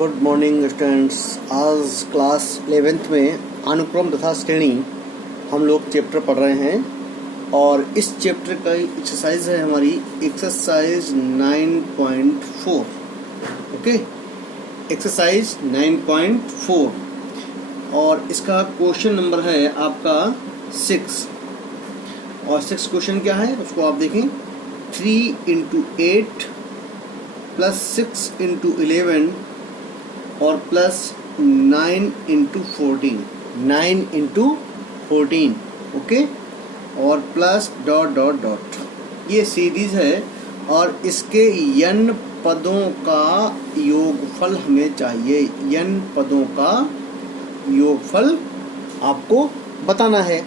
Good morning students. आज class 11th में अनुक्रम तथा श्रेणी हम लोग चैप्टर पढ़ रहे हैं और इस चैप्टर का एक्सरसाइज है हमारी एक्सरसाइज 9.4। ओके, एक्सरसाइज 9.4 और इसका क्वेश्चन नंबर है आपका 6 और 6 क्वेश्चन क्या है उसको आप देखें। 3 into 8 प्लस 6 into 11 और प्लस 9 into 14, 9 into 14, ओके, और प्लस डॉट डॉट डॉट। ये सीरीज है और इसके n पदों का योगफल हमें चाहिए। n पदों का योगफल आपको बताना है।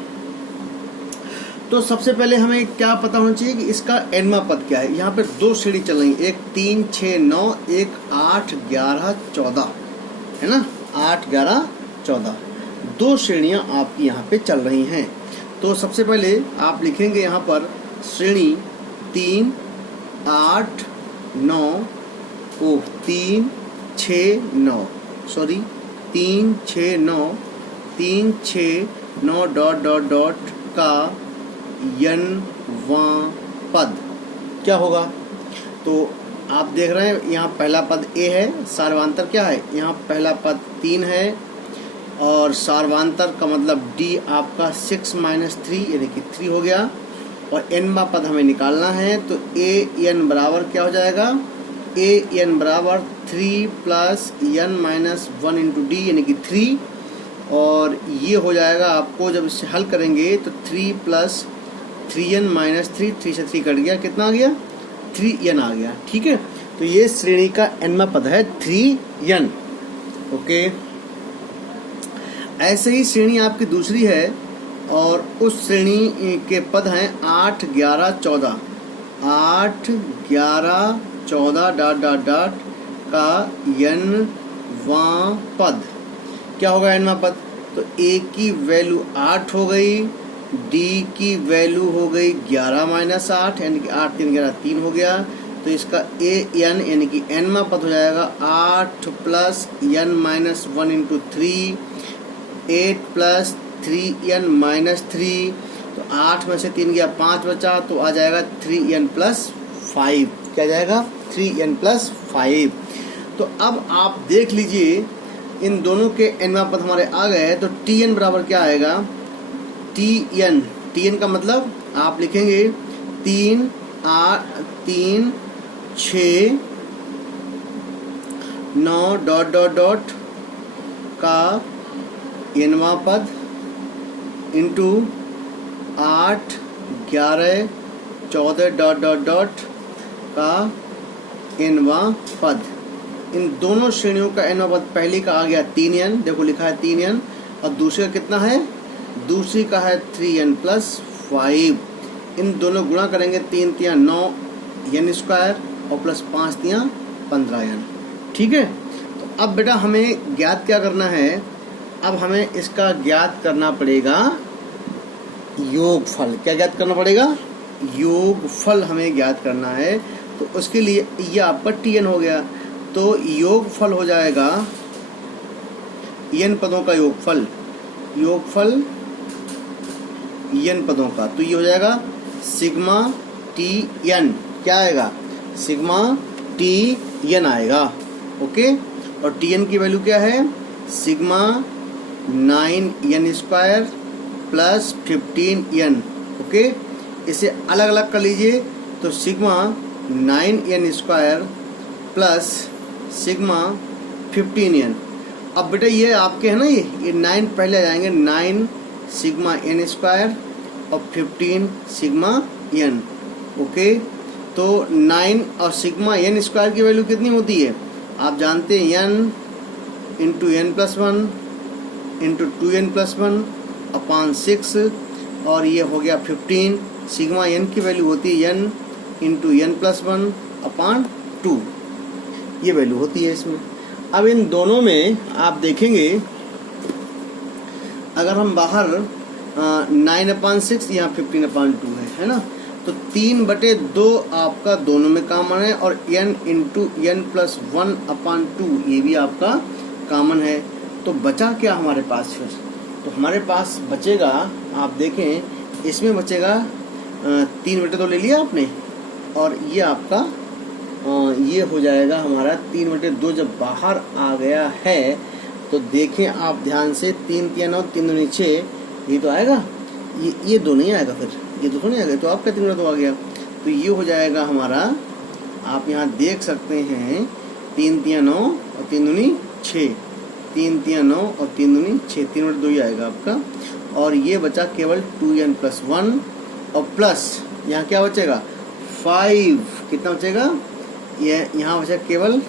तो सबसे पहले हमें क्या पता होना चाहिए कि इसका nवां पद क्या है। यहाँ पे दो श्रेणी चल रही, एक 3, 6, 9, एक 8, 11, 14 है ना। 8, 11, 14 दो श्रेणियां आपकी यहाँ पे चल रही हैं। तो सबसे पहले आप लिखेंगे यहाँ पर श्रेणी 3, 8, 9, 3, 6, 9, सॉरी 3, 6, 9, 3, 6, 9 डॉट डॉट डॉट का n-वां पद क्या होगा। तो आप देख रहे हैं यहाँ पहला पद a है, सार्वांतर क्या है, यहाँ पहला पद 3 है और सार्वांतर का मतलब d आपका 6 - 3 यानी कि 3 हो गया और n-वां पद हमें निकालना है। तो a n बराबर क्या हो जाएगा, a n बराबर 3 प्लस n - 1 इंटू d यानी कि 3 और ये हो जाएगा आपको जब इसे हल करेंगे तो 3 प्लस 3n - 3, 3 से 3 कट गया, कितना आ गया 3n आ गया। ठीक है, तो ये श्रेणी का nवां पद है 3n। ओके, ऐसे ही श्रेणी आपकी दूसरी है और उस श्रेणी के पद हैं 8, 11, 14, 8, 11, 14 डॉट डॉट डॉट का n-वां पद क्या होगा। n-वां पद तो a की वैल्यू 8 हो गई, d की वैल्यू हो गई 11 - 8 यानी कि 8, 3, 11, 3 हो गया। तो इसका an यानी कि n-वां पद हो जाएगा 8 plus n - 1 into 3, 8 plus 3n - 3। तो 8 में से 3 गया, 5 बचा, तो आ जाएगा 3n + 5। क्या जाएगा 3n + 5। तो अब आप देख लीजिए इन दोनों के n-वां पद हमारे आ गए हैं। तो tn बराबर क्या आएगा, tn का मतलब आप लिखेंगे 3, 8, 3, 6, 9 डॉट डॉट डॉट का n-वां पद इंटू 8, 11, 14 डॉट डॉट डॉट का n-वां पद। इन दोनों श्रेणियों का n-वां पद पहले का आ गया 3n, देखो लिखा है 3n, और दूसरे का कितना है, दूसरी का है 3n + 5। इन दोनों गुणा करेंगे, 3 × 3 = 9 n स्क्वायर और प्लस 5 × 3 = 15n। ठीक है, तो अब बेटा हमें ज्ञात क्या करना है, अब हमें इसका ज्ञात करना पड़ेगा योगफल। क्या ज्ञात करना पड़ेगा, योगफल हमें ज्ञात करना है। तो उसके लिए ये आपका tn हो गया, तो योगफल हो जाएगा n पदों का योगफल, योगफल n पदों का। तो ये हो जाएगा सिग्मा tn, क्या आएगा, सिग्मा tn आएगा। ओके, और tn की वैल्यू क्या है, sigma 9n square plus 15n। Okay, इसे अलग अलग कर लीजिए, तो sigma 9n square plus sigma 15n। अब बेटा ये आपके है ना, ये 9 पहले आ जाएंगे, 9 सिग्मा n स्क्वायर और 15 सिग्मा n। ओके, तो 9 और सिग्मा n स्क्वायर की वैल्यू कितनी होती है, आप जानते हैं n into n + 1 into 2n + 1 upon 6 और ये हो गया 15। सिग्मा n की वैल्यू होती है n इंटू n + 1 अपॉन 2, ये वैल्यू होती है इसमें। अब इन दोनों में आप देखेंगे अगर हम बाहर 9/6 यहाँ 15/2 है ना, तो 3/2 आपका दोनों में कॉमन है और n इंटू n प्लस 1/2 ये भी आपका कॉमन है। तो बचा क्या हमारे पास फिर? तो हमारे पास बचेगा, आप देखें इसमें बचेगा 3/2 ले लिया आपने, और ये आपका ये हो जाएगा हमारा 3/2 जब बाहर आ गया है तो देखें आप ध्यान से, 3 3 9 3 2 6 ये तो आएगा, ये 2 नहीं आएगा, फिर ये 2 नहीं आएगा, तो आपका 3/2 आ गया। तो ये हो जाएगा हमारा, आप यहाँ देख सकते हैं 3 3 9 और 3 2 6, 3 3 9 और 3 2 6, 3/2 ही आएगा आपका। और ये बचा केवल 2n प्लस 1 और प्लस यहाँ क्या बचेगा 5, कितना बचेगा, ये यहाँ बचा केवल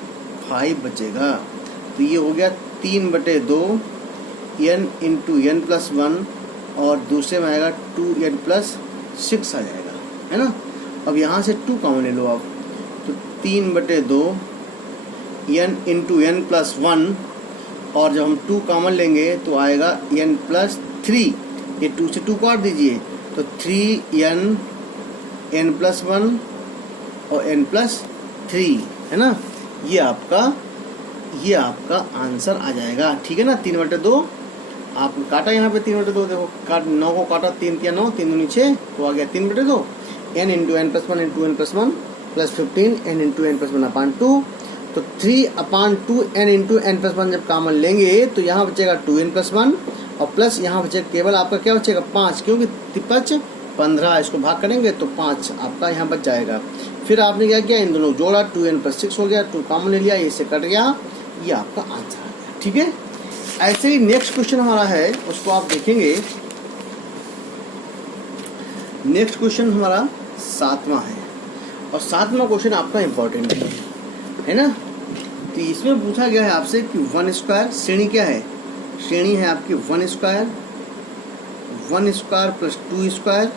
5 बचेगा। तो ये हो गया 3/2 n इंटू n प्लस 1 और दूसरे में आएगा 2n प्लस 6 आ जाएगा, है ना। अब यहाँ से 2 कॉमन ले लो आप, तो 3/2 n इंटू n प्लस 1 और जब हम 2 कॉमन लेंगे तो आएगा n प्लस 3, ये 2 से 2 काट दीजिए तो 3n n प्लस 1 और n प्लस 3, है ना। ये आपका आंसर आ जाएगा, ठीक है ना। 3/2 आप काटा यहाँ पे 3/2, देखो 9 को काटा 3 3 9 3 2 6 तो आ गया 3/2 n into n plus 1 into n plus 1 plus 15 n into n plus 1/2। तो 3/2 n इंटू n प्लस 1 जब कॉमन लेंगे तो यहाँ बचेगा 2n प्लस 1 और प्लस यहाँ बचेगा केवल आपका क्या बचेगा 5, क्योंकि 5 15 इसको भाग करेंगे तो 5 आपका यहाँ बच जाएगा। फिर आपने क्या किया, इन दोनों जोड़ा, 2n प्लस 6 हो गया, 2 कॉमन ले लिया, इससे कट गया, ये आपका आंसर आ गया, ठीक है। ऐसे ही नेक्स्ट क्वेश्चन हमारा है, उसको आप देखेंगे। नेक्स्ट क्वेश्चन हमारा 7वां है और 7वां क्वेश्चन आपका इम्पोर्टेंट है ना। तो इसमें पूछा गया है आपसे कि 1 स्क्वायर श्रेणी क्या है, श्रेणी है आपकी 1 square plus 2 square,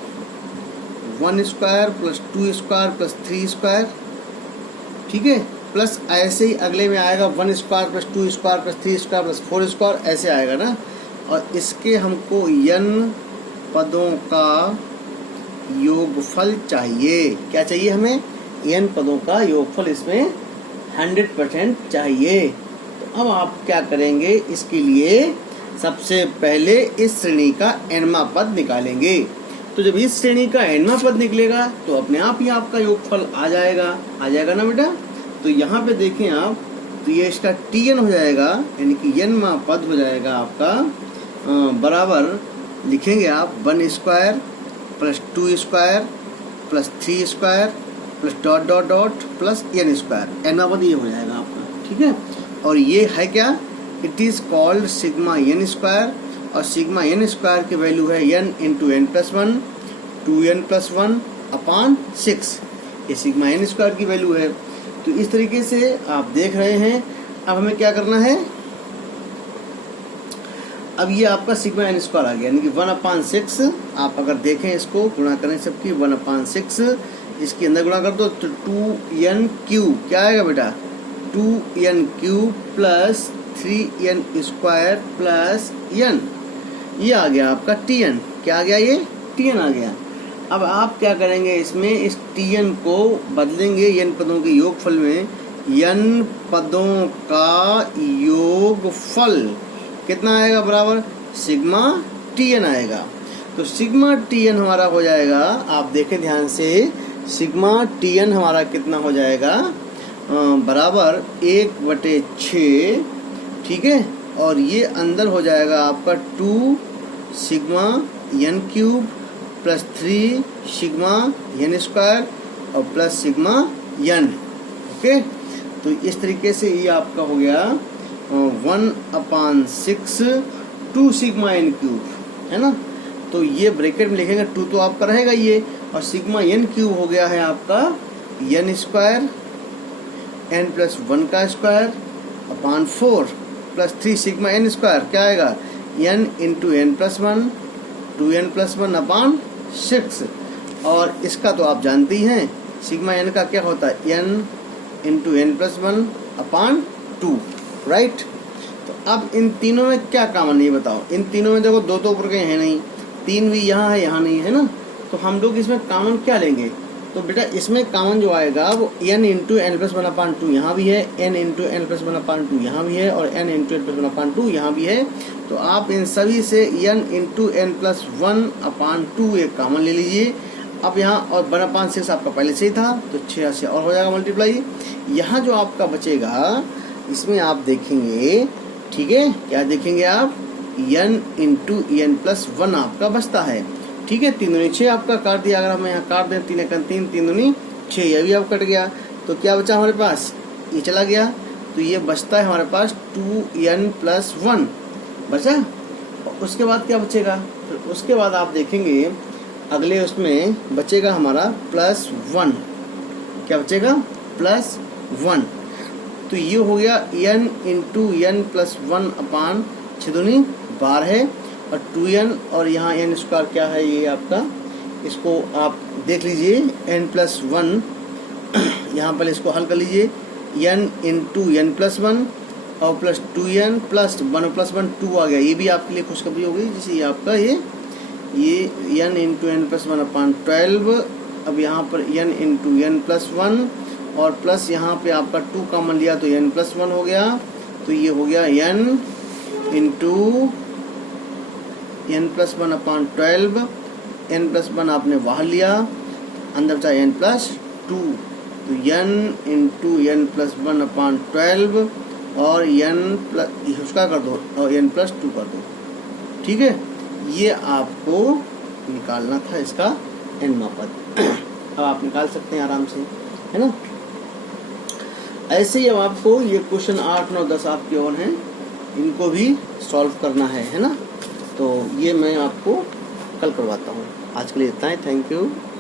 1 square plus 2 square plus 3 square, ठीक है। प्लस ऐसे ही अगले में आएगा 1 square plus 2 square plus 3 square plus 4 square, ऐसे आएगा ना। और इसके हमको n पदों का योगफल चाहिए। क्या चाहिए हमें, n पदों का योगफल इसमें 100% चाहिए। तो अब आप क्या करेंगे, इसके लिए सबसे पहले इस श्रेणी का nवां पद निकालेंगे। तो जब इस श्रेणी का nवां पद निकलेगा तो अपने आप ही आपका योगफल आ जाएगा ना बेटा। तो यहाँ पे देखें आप, तो ये इसका tn हो जाएगा, यानी कि nवां पद हो जाएगा आपका बराबर लिखेंगे आप 1 square plus 2 square plus 3 square plus dot dot dot plus n square, nवां पद ये हो जाएगा आपका, ठीक है। और ये है क्या, it is called sigma n square, और सिग्मा n स्क्वायर की वैल्यू है n into n plus 1 2n plus 1/6, ये सिग्मा n स्क्वायर की वैल्यू है। तो इस तरीके से आप देख रहे हैं। अब हमें क्या करना है, अब ये आपका सिग्मा n स्क्वायर आ गया, यानी कि 1/6। आप अगर देखें इसको गुणा करें सबकी 1/6, इसके अंदर गुणा कर दो तो 2n क्यूब क्या आएगा बेटा, 2n cube plus 3n square plus n, ये आ गया आपका tn। क्या आ गया, ये tn आ गया। अब आप क्या करेंगे, इसमें इस tn को बदलेंगे n पदों के योगफल में। n पदों का योगफल कितना आएगा, बराबर सिग्मा tn आएगा। तो सिग्मा tn हमारा हो जाएगा, आप देखें ध्यान से, सिग्मा tn हमारा कितना हो जाएगा, बराबर 1/6, ठीक है। और ये अंदर हो जाएगा आपका 2 sigma n cube plus 3 sigma n square और प्लस सिग्मा n, ओके। तो इस तरीके से ये आपका हो गया 1/6 2 सिग्मा n क्यूब, है ना। तो ये ब्रैकेट में लिखेंगे, 2 तो आपका रहेगा ये, और सिग्मा n क्यूब हो गया है आपका n स्क्वायर n प्लस 1 का square upon 4 plus 3 sigma n square, क्या आएगा n into n plus 1 2n plus 1/6। और इसका तो आप जानते ही हैं, सिग्मा n का क्या होता है, n into n plus 1/2, right. तो अब इन तीनों में क्या कॉमन नहीं बताओ, इन तीनों में देखो 2 तो ऊपर के हैं नहीं, 3 भी यहाँ है यहाँ नहीं है ना, तो हम लोग इसमें कॉमन क्या लेंगे? तो बेटा इसमें कॉमन जो आएगा वो n इंटू एन प्लस 1/2 यहाँ भी है, n इंटू एन प्लस 1/2 यहाँ भी है और n इंटू एन प्लस 1/2 यहाँ भी है। तो आप इन सभी से n इंटू एन प्लस 1/2 एक कॉमन ले लीजिए। अब यहाँ और 1/6 आपका पहले से ही था तो 6 से और हो जाएगा मल्टीप्लाई। यहाँ जो आपका बचेगा इसमें आप देखेंगे, ठीक है, क्या देखेंगे आप, n इंटू एन प्लस 1 आपका बचता है, ठीक है। 3 दूनी 6 आपका काट दिया, अगर हम यहाँ काट दें 3 एकन 3, 3 दूनी 6, यह भी आप कट गया। तो क्या बचा हमारे पास, ये चला गया, तो ये बचता है हमारे पास 2n प्लस 1 बचा। और उसके बाद क्या बचेगा, फिर उसके बाद आप देखेंगे अगले उसमें बचेगा हमारा प्लस 1, क्या बचेगा, प्लस 1। तो ये हो गया n इंटू एन प्लस 1/6 दूनी 12 है और 2n और यहाँ n स्क्वायर क्या है ये आपका, इसको आप देख लीजिए n प्लस 1, यहाँ पर इसको हल कर लीजिए, n इंटू एन प्लस 1 और प्लस 2n प्लस 1 प्लस 1 2 आ गया। ये भी आपके लिए खुशखबरी हो गई, जैसे ये आपका ये n इंटू एन प्लस 1/12। अब यहाँ पर n इंटू एन प्लस 1 और प्लस यहाँ पे आपका 2 कॉमन लिया तो n प्लस 1 हो गया। तो ये हो गया n into n plus 1/12, n plus 1 आपने बाहर लिया, अंदर बचा n प्लस 2, तो n इंटू एन प्लस 1/12 और n प्लस उसका कर दो और n प्लस 2 कर दो, ठीक है। ये आपको निकालना था इसका nवां पद। अब आप निकाल सकते हैं आराम से, है ना। ऐसे ही अब आपको ये क्वेश्चन 8, 9, 10 आपके और हैं, इनको भी सॉल्व करना है ना। तो ये मैं आपको कल करवाता हूँ। आज के लिए इतना ही, थैंक यू।